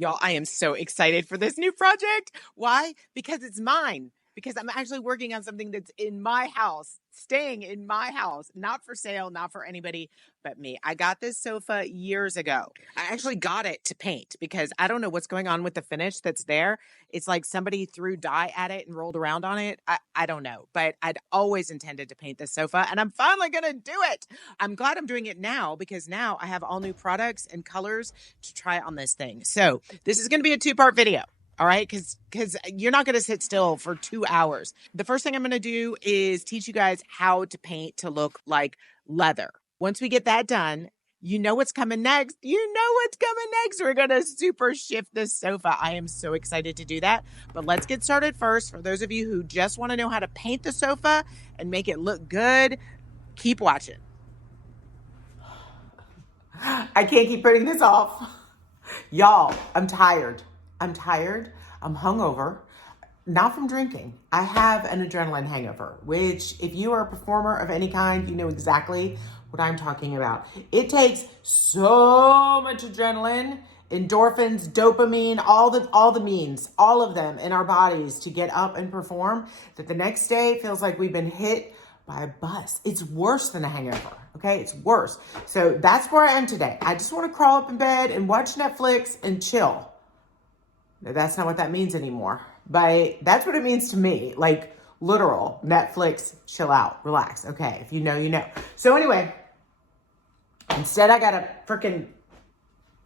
Y'all, I am so excited for this new project. Why? Because it's mine. Because I'm actually working on something that's in my house, staying in my house, not for sale, not for anybody but me. I got this sofa years ago. I actually got it to paint because I don't know what's going on with the finish that's there. It's like somebody threw dye at it and rolled around on it. I don't know, but I'd always intended to paint this sofa and I'm finally going to do it. I'm glad I'm doing it now because now I have all new products and colors to try on this thing. So this is going to be a 2-part video. All right, because you're not going to sit still for 2 hours. The first thing I'm going to do is teach you guys how to paint to look like leather. Once we get that done, you know what's coming next. You know what's coming next. We're going to super shift this sofa. I am so excited to do that. But let's get started first. For those of you who just want to know how to paint the sofa and make it look good, keep watching. I can't keep putting this off. Y'all, I'm tired. I'm hungover, not from drinking. I have an adrenaline hangover, which if you are a performer of any kind, you know exactly what I'm talking about. It takes so much adrenaline, endorphins, dopamine, all the means, all of them in our bodies to get up and perform that the next day it feels like we've been hit by a bus. It's worse than a hangover, okay? It's worse. So that's where I am today. I just want to crawl up in bed and watch Netflix and chill. No, that's not what that means anymore. But that's what it means to me. Like literal Netflix, chill out, relax. Okay, if you know, you know. So anyway, instead I gotta freaking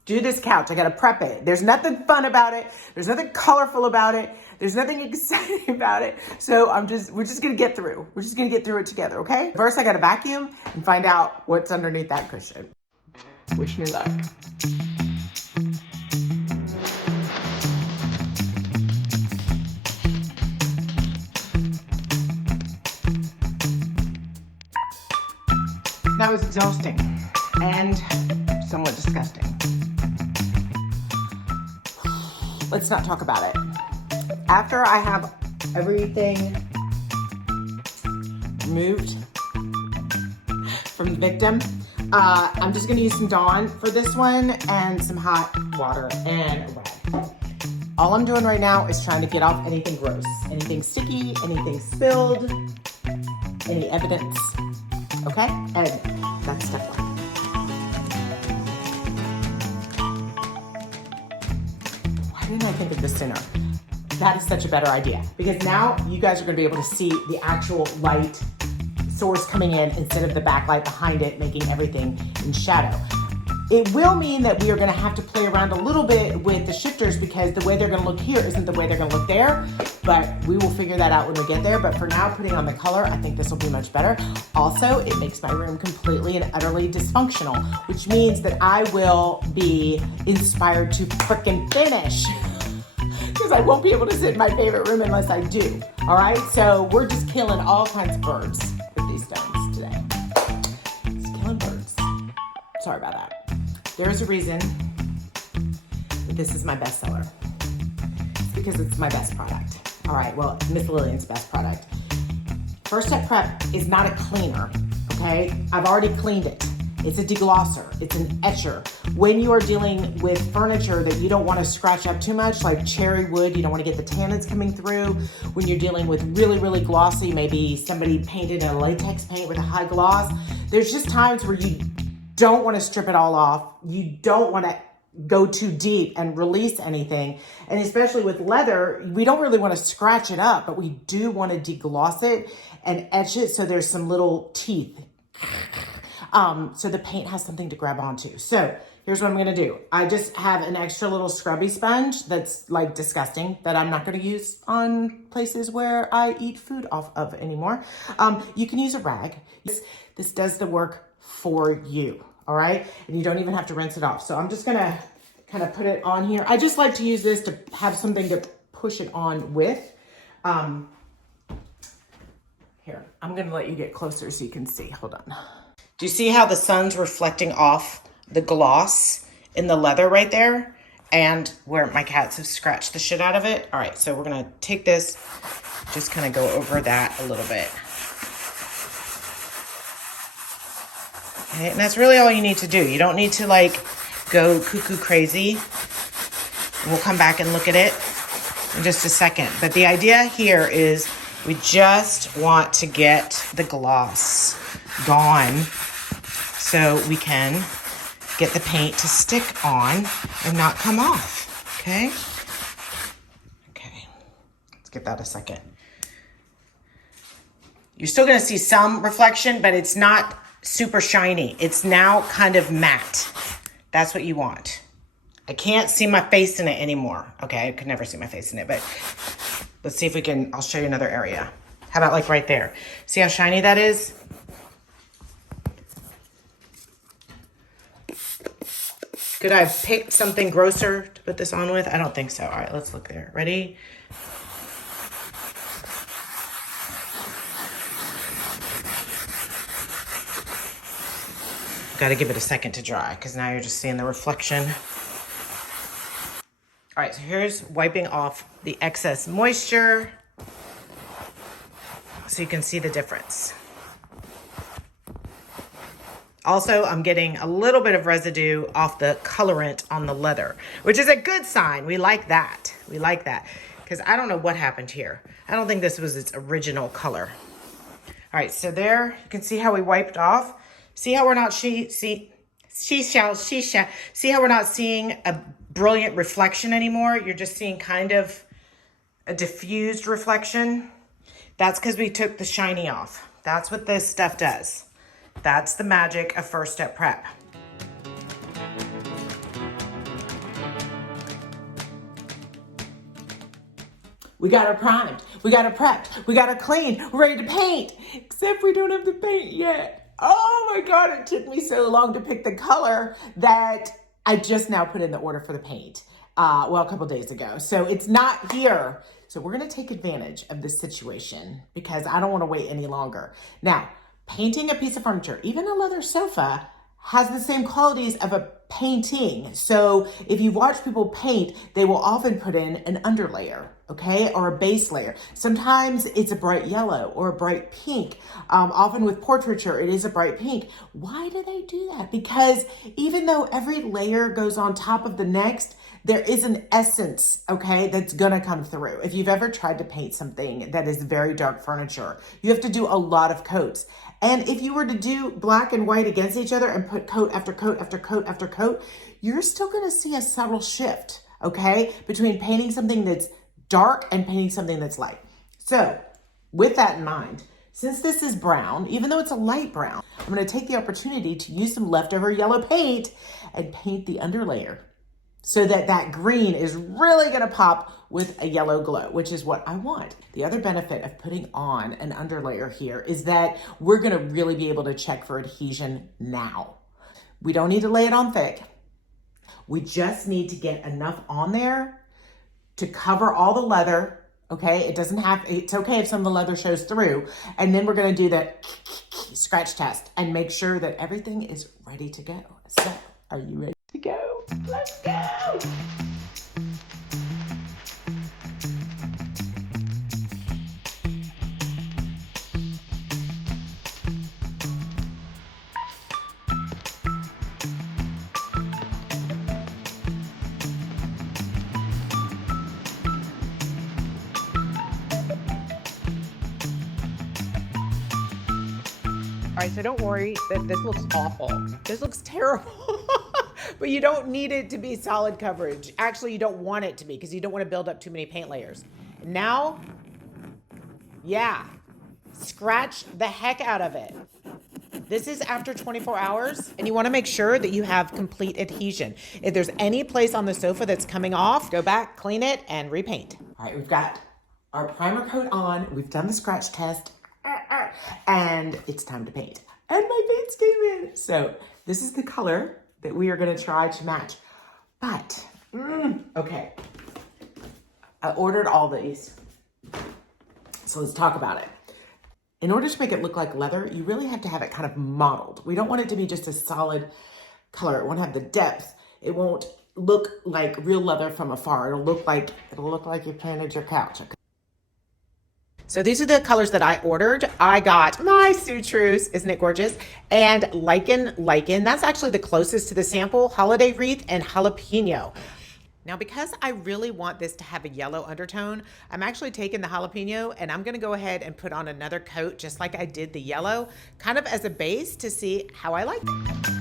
do this couch. I gotta prep it. There's nothing fun about it. There's nothing colorful about it. There's nothing exciting about it. So we're just gonna get through. We're just gonna get through it together, okay? First I gotta vacuum and find out what's underneath that cushion. Wish me luck. That was exhausting and somewhat disgusting. Let's not talk about it. After I have everything removed from the victim, I'm just gonna use some Dawn for this one and some hot water and a rag. All I'm doing right now is trying to get off anything gross, anything sticky, anything spilled, any evidence. Okay, and that's step one. Why didn't I think of this sooner? That is such a better idea because now you guys are gonna be able to see the actual light source coming in instead of the backlight behind it, making everything in shadow. It will mean that we are gonna have to play around a little bit with the shifters because the way they're gonna look here isn't the way they're gonna look there, but we will figure that out when we get there. But for now, putting on the color, I think this will be much better. Also, it makes my room completely and utterly dysfunctional, which means that I will be inspired to frickin' finish because I won't be able to sit in my favorite room unless I do, all right? So we're just killing all kinds of birds with these stones today. Just killing birds. Sorry about that. There's a reason that this is my bestseller. It's because it's my best product. All right, well, Miss Lillian's best product. First Step Prep is not a cleaner, okay? I've already cleaned it. It's a deglosser, it's an etcher. When you are dealing with furniture that you don't want to scratch up too much, like cherry wood, you don't want to get the tannins coming through. When you're dealing with really, really glossy, maybe somebody painted a latex paint with a high gloss, there's just times where you don't want to strip it all off. You don't want to go too deep and release anything. And especially with leather, we don't really want to scratch it up, but we do want to degloss it and etch it so there's some little teeth. So the paint has something to grab onto. So here's what I'm gonna do. I just have an extra little scrubby sponge that's like disgusting that I'm not gonna use on places where I eat food off of anymore. You can use a rag. This does the work for you, all right? And you don't even have to rinse it off. So I'm just gonna kind of put it on here. I just like to use this to have something to push it on with. Here, I'm gonna let you get closer so you can see, hold on. Do you see how the sun's reflecting off the gloss in the leather right there? And where my cats have scratched the shit out of it. All right, so we're gonna take this, just kind of go over that a little bit. Okay, and that's really all you need to do. You don't need to like go cuckoo crazy. We'll come back and look at it in just a second. But the idea here is we just want to get the gloss gone so we can get the paint to stick on and not come off, okay? Okay, let's give that a second. You're still gonna see some reflection, but it's not super shiny. It's now kind of matte. That's what you want. I can't see my face in it anymore. Okay, I could never see my face in it, but let's see if we can, I'll show you another area. How about like right there? See how shiny that is? Could I have picked something grosser to put this on with? I don't think so. All right, let's look there. Ready? Got to give it a second to dry because now you're just seeing the reflection. All right, so here's wiping off the excess moisture so you can see the difference. Also, I'm getting a little bit of residue off the colorant on the leather, which is a good sign. We like that. We like that because I don't know what happened here. I don't think this was its original color. All right, so there you can see how we wiped off. See how we're not see how we're not seeing a brilliant reflection anymore? You're just seeing kind of a diffused reflection. That's because we took the shiny off. That's what this stuff does. That's the magic of First Step Prep. We got her primed, we got her prepped, we got her clean, we're ready to paint, except we don't have the paint yet. Oh my God, it took me so long to pick the color that I just now put in the order for the paint, well, a couple days ago. So it's not here. So we're gonna take advantage of this situation because I don't wanna wait any longer. Now, painting a piece of furniture, even a leather sofa, has the same qualities of a painting. So if you watch people paint, they will often put in an underlayer, okay, or a base layer. Sometimes it's a bright yellow or a bright pink. Often with portraiture, it is a bright pink. Why do they do that? Because even though every layer goes on top of the next, there is an essence, okay, that's gonna come through. If you've ever tried to paint something that is very dark furniture, you have to do a lot of coats. And if you were to do black and white against each other and put coat after coat after coat after coat, you're still gonna see a subtle shift, okay, between painting something that's dark and painting something that's light. So with that in mind, since this is brown, even though it's a light brown, I'm gonna take the opportunity to use some leftover yellow paint and paint the underlayer so that that green is really gonna pop with a yellow glow, which is what I want. The other benefit of putting on an underlayer here is that we're gonna really be able to check for adhesion now. We don't need to lay it on thick. We just need to get enough on there to cover all the leather, okay? It's okay if some of the leather shows through. And then we're gonna do the scratch test and make sure that everything is ready to go. So, are you ready to go? Let's go! All right, so don't worry that this looks awful. This looks terrible, but you don't need it to be solid coverage. Actually, you don't want it to be because you don't want to build up too many paint layers. Now, yeah, scratch the heck out of it. This is after 24 hours, and you want to make sure that you have complete adhesion. If there's any place on the sofa that's coming off, go back, clean it, and repaint. All right, we've got our primer coat on. We've done the scratch test. And it's time to paint. And my paints came in. So this is the color that we are gonna try to match. But, okay. I ordered all these. So let's talk about it. In order to make it look like leather, you really have to have it kind of modeled. We don't want it to be just a solid color. It won't have the depth. It won't look like real leather from afar. It'll look like you painted your couch. Okay? So these are the colors that I ordered. I got my Sutruce, isn't it gorgeous? And Lichen, that's actually the closest to the sample, Holiday Wreath and Jalapeno. Now, because I really want this to have a yellow undertone, I'm actually taking the jalapeno and I'm gonna go ahead and put on another coat just like I did the yellow, kind of as a base to see how I like it.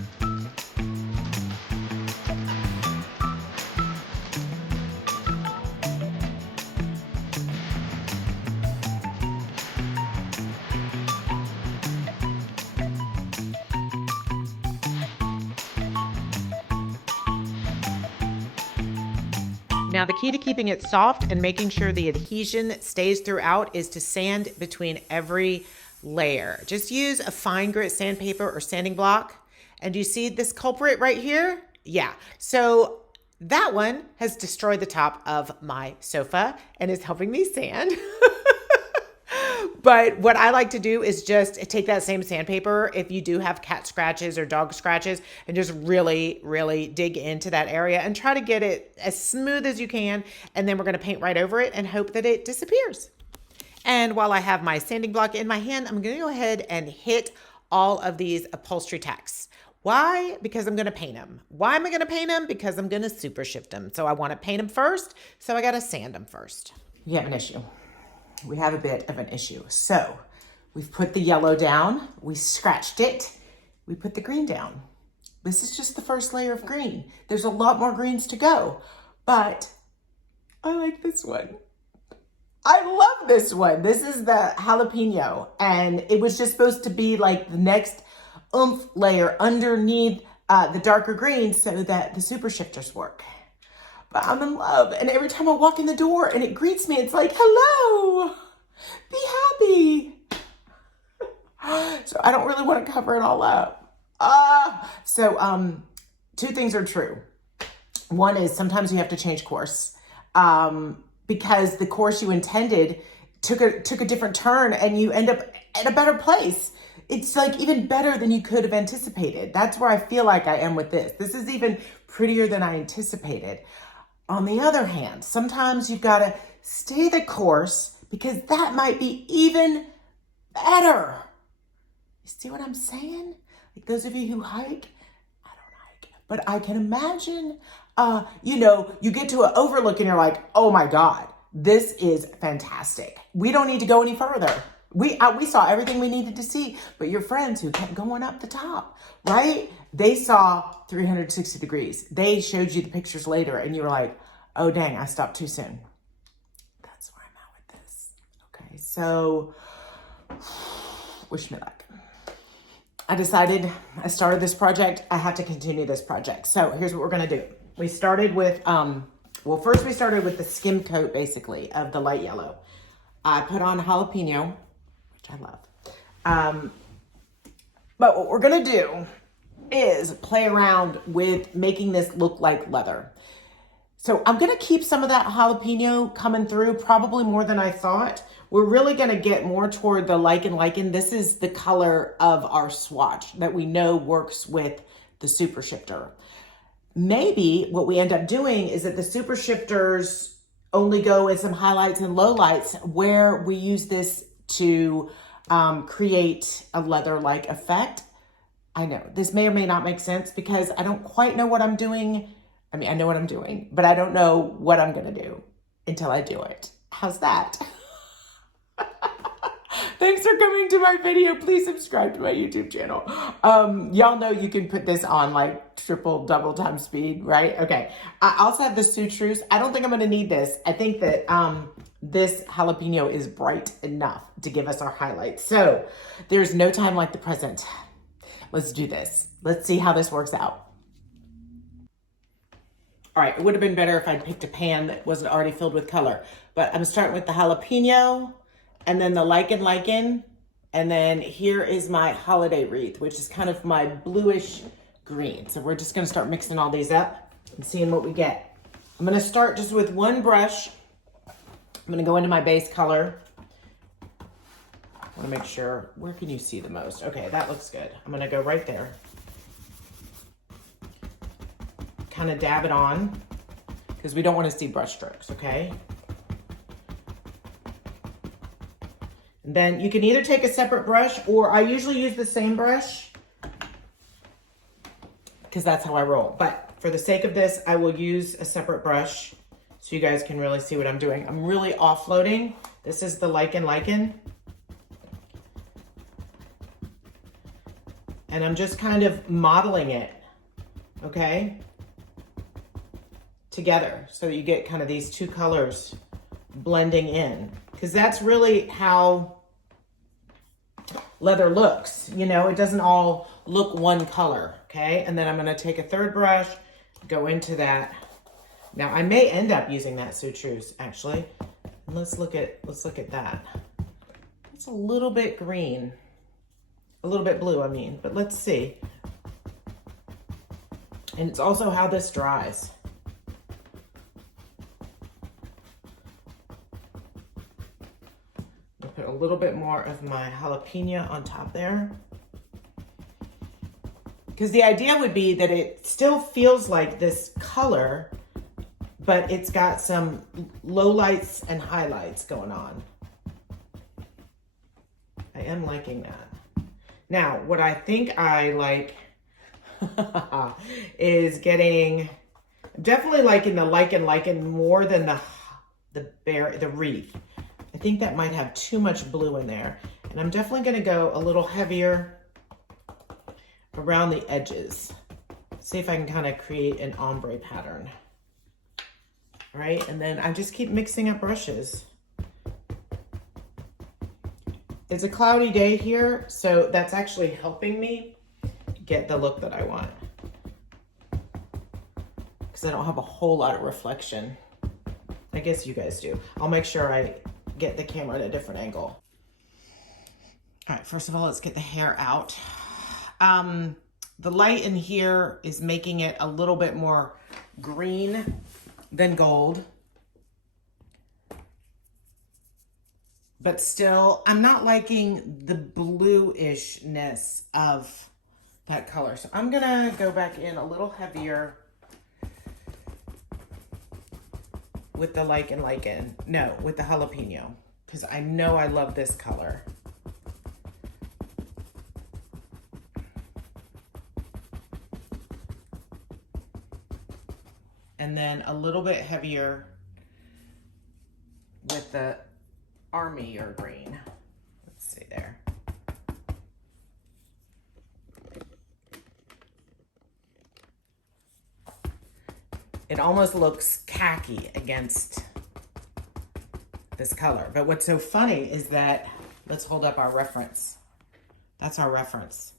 Now, the key to keeping it soft and making sure the adhesion stays throughout is to sand between every layer. Just use a fine grit sandpaper or sanding block. And do you see this culprit right here? Yeah. So that one has destroyed the top of my sofa and is helping me sand. But what I like to do is just take that same sandpaper, if you do have cat scratches or dog scratches, and just really, really dig into that area and try to get it as smooth as you can. And then we're going to paint right over it and hope that it disappears. And while I have my sanding block in my hand, I'm going to go ahead and hit all of these upholstery tacks. Why? Because I'm going to paint them. Why am I going to paint them? Because I'm going to super shift them. So I want to paint them first, so I got to sand them first. You have an issue. We have a bit of an issue. So we've put the yellow down, we scratched it, we put the green down. This is just the first layer of green. There's a lot more greens to go, but I like this one. I love this one. This is the jalapeno, and it was just supposed to be like the next oomph layer underneath the darker green so that the super shifters work. But I'm in love, and every time I walk in the door and it greets me, it's like, hello, be happy. So I don't really want to cover it all up. Two things are true. One is sometimes you have to change course because the course you intended took a different turn and you end up at a better place. It's like even better than you could have anticipated. That's where I feel like I am with this. This is even prettier than I anticipated. On the other hand, sometimes you've got to stay the course because that might be even better. You see what I'm saying? Like those of you who hike, I don't hike, but I can imagine, you get to an overlook and you're like, oh my God, this is fantastic. We don't need to go any further. We saw everything we needed to see, but your friends who kept going up the top, right? They saw 360 degrees. They showed you the pictures later and you were like, oh dang, I stopped too soon. That's where I'm at with this. Okay, so wish me luck. I started this project. I have to continue this project. So here's what we're gonna do. We started with, first we started with the skim coat basically of the light yellow. I put on jalapeno, which I love. But what we're gonna do is play around with making this look like leather. So I'm gonna keep some of that jalapeno coming through, probably more than I thought. We're really gonna get more toward the lichen. This is the color of our swatch that we know works with the super shifter. Maybe what we end up doing is that the super shifters only go in some highlights and lowlights where we use this to create a leather-like effect. I know this may or may not make sense because I don't quite know what I'm doing. I mean, I know what I'm doing, but I don't know what I'm gonna do until I do it. How's that? Thanks for coming to my video. Please subscribe to my YouTube channel. Y'all know you can put this on like triple, double time speed, right? Okay. I also have the Sutreuse. I don't think I'm gonna need this. I think that this jalapeno is bright enough to give us our highlights. So there's no time like the present. Let's do this. Let's see how this works out. All right, it would have been better if I'd picked a pan that wasn't already filled with color, but I'm starting with the jalapeno and then the lichen, and then here is my holiday wreath, which is kind of my bluish green. So we're just gonna start mixing all these up and seeing what we get. I'm gonna start just with one brush. I'm gonna go into my base color. I wanna make sure, where can you see the most? Okay, that looks good. I'm gonna go right there. Kind of dab it on because we don't want to see brush strokes, okay? And then you can either take a separate brush or I usually use the same brush because that's how I roll. But for the sake of this, I will use a separate brush so you guys can really see what I'm doing. I'm really offloading. This is the Lichen Lichen. And I'm just kind of modeling it, okay, together so that you get kind of these two colors blending in. Because that's really how leather looks. You know, it doesn't all look one color, okay? And then I'm gonna take a third brush, go into that. Now I may end up using that Sutreuse actually. And let's look at that. It's a little bit green, a little bit blue, I mean, but let's see. And it's also how this dries. I'll put a little bit more of my jalapeno on top there. Because the idea would be that it still feels like this color, but it's got some lowlights and highlights going on. I am liking that. Now, what I think I like is getting, definitely liking the Lichen more than the wreath. I think that might have too much blue in there. And I'm definitely gonna go a little heavier around the edges. See if I can kind of create an ombre pattern. All right, and then I just keep mixing up brushes. It's a cloudy day here, so that's actually helping me get the look that I want. Because I don't have a whole lot of reflection. I guess you guys do. I'll make sure I get the camera at a different angle. All right, first of all, let's get the hair out. The light in here is making it a little bit more green than gold. But still, I'm not liking the bluishness of that color. So I'm gonna go back in a little heavier with the Lichen Lichen. No, with the jalapeno, because I know I love this color. And then a little bit heavier with the Army or green. Let's see there. It almost looks khaki against this color. But what's so funny is that, let's hold up our reference. That's our reference,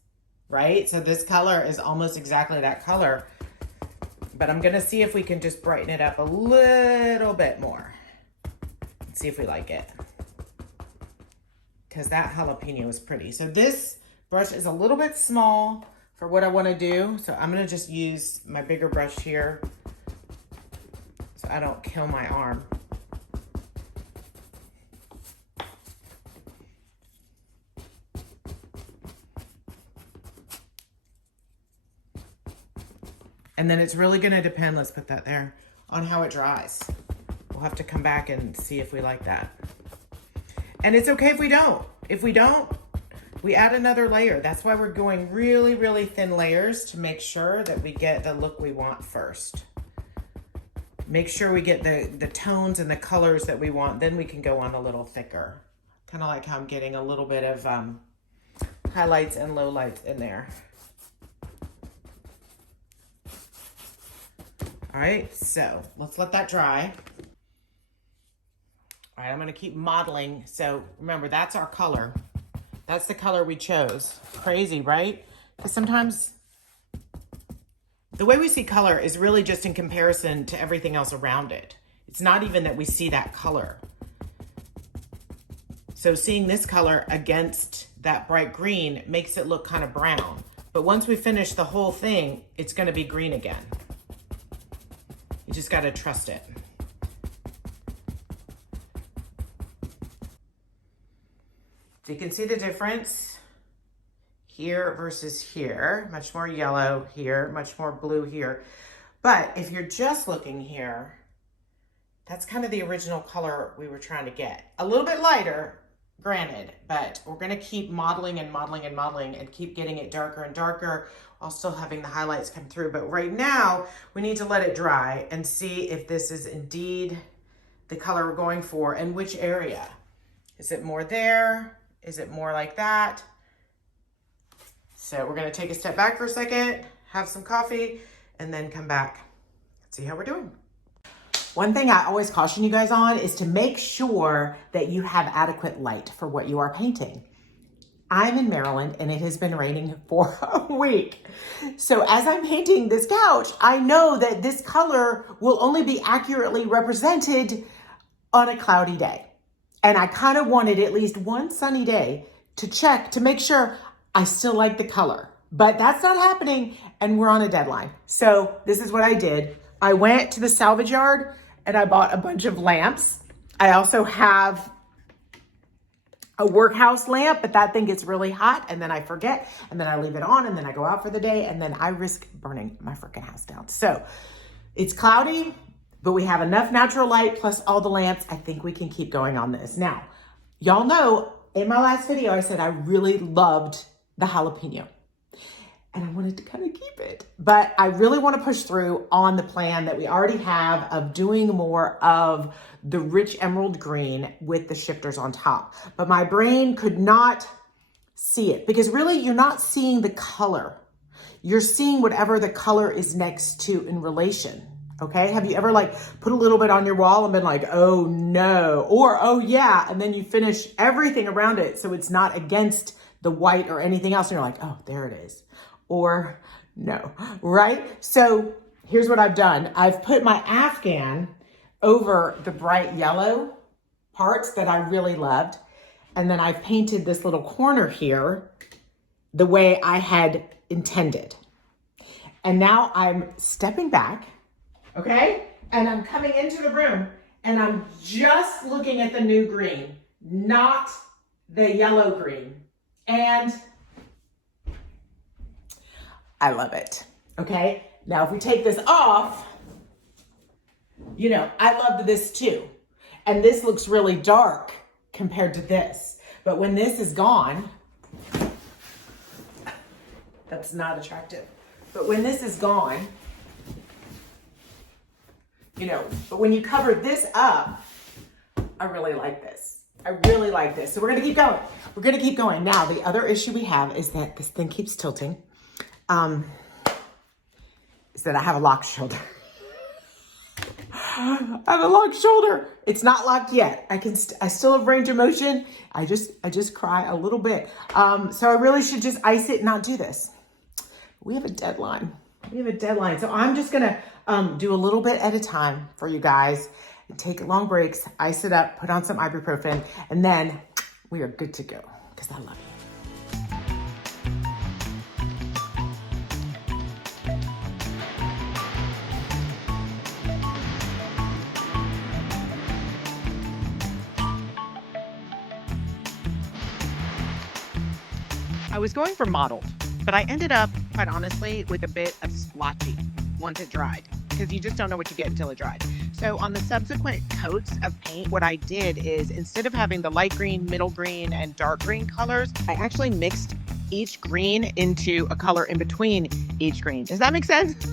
right? So this color is almost exactly that color. But I'm gonna see if we can just brighten it up a little bit more. Let's see if we like it. Because that jalapeno is pretty. So this brush is a little bit small for what I wanna do. So I'm gonna just use my bigger brush here so I don't kill my arm. And then it's really gonna depend, let's put that there, on how it dries. We'll have to come back and see if we like that. And it's okay if we don't. If we don't, we add another layer. That's why we're going really, really thin layers to make sure that we get the look we want first. Make sure we get the tones and the colors that we want, then we can go on a little thicker. Kind of like how I'm getting a little bit of highlights and lowlights in there. All right, so let's let that dry. All right, I'm gonna keep modeling. So remember, that's our color. That's the color we chose. Crazy, right? Because sometimes the way we see color is really just in comparison to everything else around it. It's not even that we see that color. So seeing this color against that bright green makes it look kind of brown. But once we finish the whole thing, it's gonna be green again. You just gotta trust it. So you can see the difference here versus here. Much more yellow here, much more blue here. But if you're just looking here, that's kind of the original color we were trying to get. A little bit lighter, granted, but we're gonna keep modeling and modeling and modeling and keep getting it darker and darker while still having the highlights come through. But right now, we need to let it dry and see if this is indeed the color we're going for and which area. Is it more there? Is it more like that? So we're gonna take a step back for a second, have some coffee, and then come back and see how we're doing. One thing I always caution you guys on is to make sure that you have adequate light for what you are painting. I'm in Maryland and it has been raining for a week. So as I'm painting this couch, I know that this color will only be accurately represented on a cloudy day. And I kind of wanted at least one sunny day to check to make sure I still like the color. But that's not happening and we're on a deadline. So this is what I did. I went to the salvage yard and I bought a bunch of lamps. I also have a workhouse lamp, but that thing gets really hot and then I forget and then I leave it on and then I go out for the day and then I risk burning my freaking house down. So it's cloudy, but we have enough natural light plus all the lamps. I think we can keep going on this. Now, y'all know in my last video, I said I really loved the jalapeno and I wanted to kind of keep it, but I really want to push through on the plan that we already have of doing more of the rich emerald green with the shifters on top. But my brain could not see it because really you're not seeing the color. You're seeing whatever the color is next to in relation. Okay. Have you ever like put a little bit on your wall and been like, oh no, or oh yeah. And then you finish everything around it. So it's not against the white or anything else. And you're like, oh, there it is. Or no, right? So here's what I've done. I've put my Afghan over the bright yellow parts that I really loved. And then I've painted this little corner here the way I had intended. And now I'm stepping back, okay? And I'm coming into the room and I'm just looking at the new green, not the yellow green. And I love it, okay? Now, if we take this off, you know, I loved this too. And this looks really dark compared to this. But when this is gone, that's not attractive. But when this is gone, you know, but when you cover this up, I really like this. I really like this. So we're gonna keep going. We're gonna keep going. Now, the other issue we have is that this thing keeps tilting. Is that I have a locked shoulder. I have a locked shoulder. It's not locked yet. I still have range of motion. I just cry a little bit. So I really should just ice it and not do this. We have a deadline. So I'm just gonna do a little bit at a time for you guys and take long breaks, ice it up, put on some ibuprofen, and then we are good to go because I love you. I was going for mottled, but I ended up, quite honestly, with a bit of splotchy once it dried, because you just don't know what you get until it dried. So on the subsequent coats of paint, what I did is instead of having the light green, middle green, and dark green colors, I actually mixed each green into a color in between each green. Does that make sense?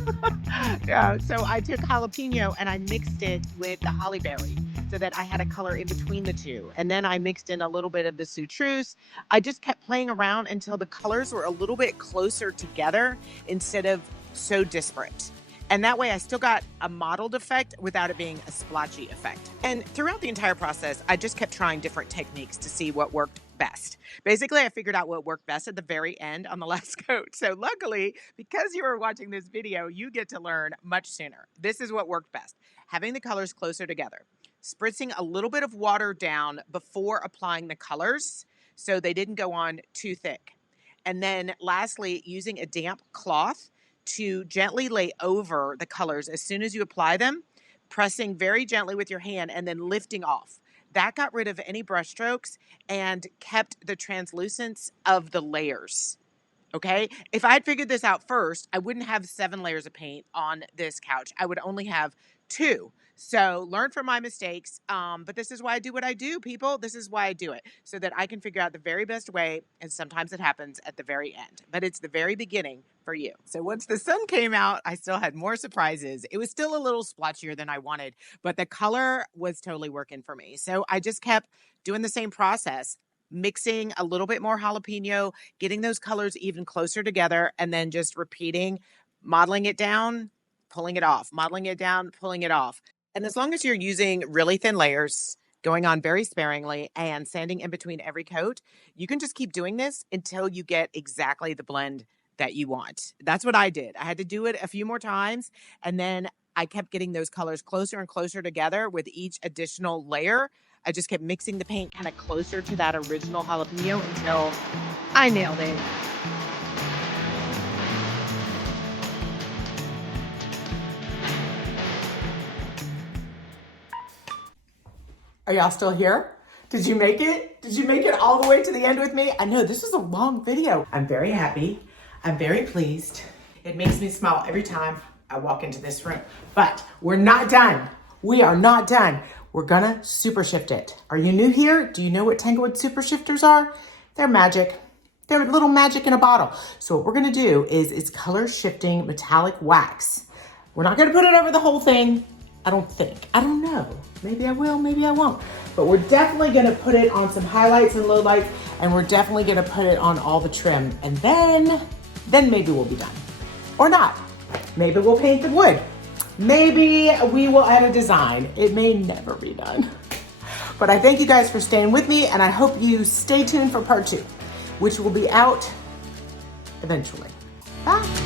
Yeah, so I took jalapeno and I mixed it with the holly berry so that I had a color in between the two. And then I mixed in a little bit of the chartreuse. I just kept playing around until the colors were a little bit closer together instead of so disparate. And that way I still got a mottled effect without it being a splotchy effect. And throughout the entire process, I just kept trying different techniques to see what worked best. Basically, I figured out what worked best at the very end on the last coat. So luckily, because you are watching this video, you get to learn much sooner. This is what worked best. Having the colors closer together. Spritzing a little bit of water down before applying the colors so they didn't go on too thick. And then lastly, using a damp cloth to gently lay over the colors as soon as you apply them, pressing very gently with your hand and then lifting off. That got rid of any brush strokes and kept the translucence of the layers. Okay, if I had figured this out first, I wouldn't have 7 layers of paint on this couch. I would only have 2. So learn from my mistakes. But this is why I do what I do, people. This is why I do it, so that I can figure out the very best way. And sometimes it happens at the very end, but it's the very beginning for you. So once the sun came out, I still had more surprises. It was still a little splotchier than I wanted, but the color was totally working for me. So I just kept doing the same process, mixing a little bit more jalapeno, getting those colors even closer together, and then just repeating, modeling it down, pulling it off, modeling it down, pulling it off. And as long as you're using really thin layers, going on very sparingly, and sanding in between every coat, you can just keep doing this until you get exactly the blend that you want. That's what I did. I had to do it a few more times, and then I kept getting those colors closer and closer together with each additional layer. I just kept mixing the paint kind of closer to that original jalapeno until I nailed it. Are y'all still here? Did you make it? Did you make it all the way to the end with me? I know this is a long video. I'm very happy. I'm very pleased. It makes me smile every time I walk into this room. But we're not done. We are not done. We're gonna super shift it. Are you new here? Do you know what Tanglewood super shifters are? They're magic. They're a little magic in a bottle. So what we're gonna do is it's color shifting metallic wax. We're not gonna put it over the whole thing. I don't think. I don't know. Maybe I will, maybe I won't. But we're definitely gonna put it on some highlights and lowlights, and we're definitely gonna put it on all the trim. And then maybe we'll be done. Or not. Maybe we'll paint the wood. Maybe we will add a design. It may never be done. But I thank you guys for staying with me, and I hope you stay tuned for part 2, which will be out eventually. Bye.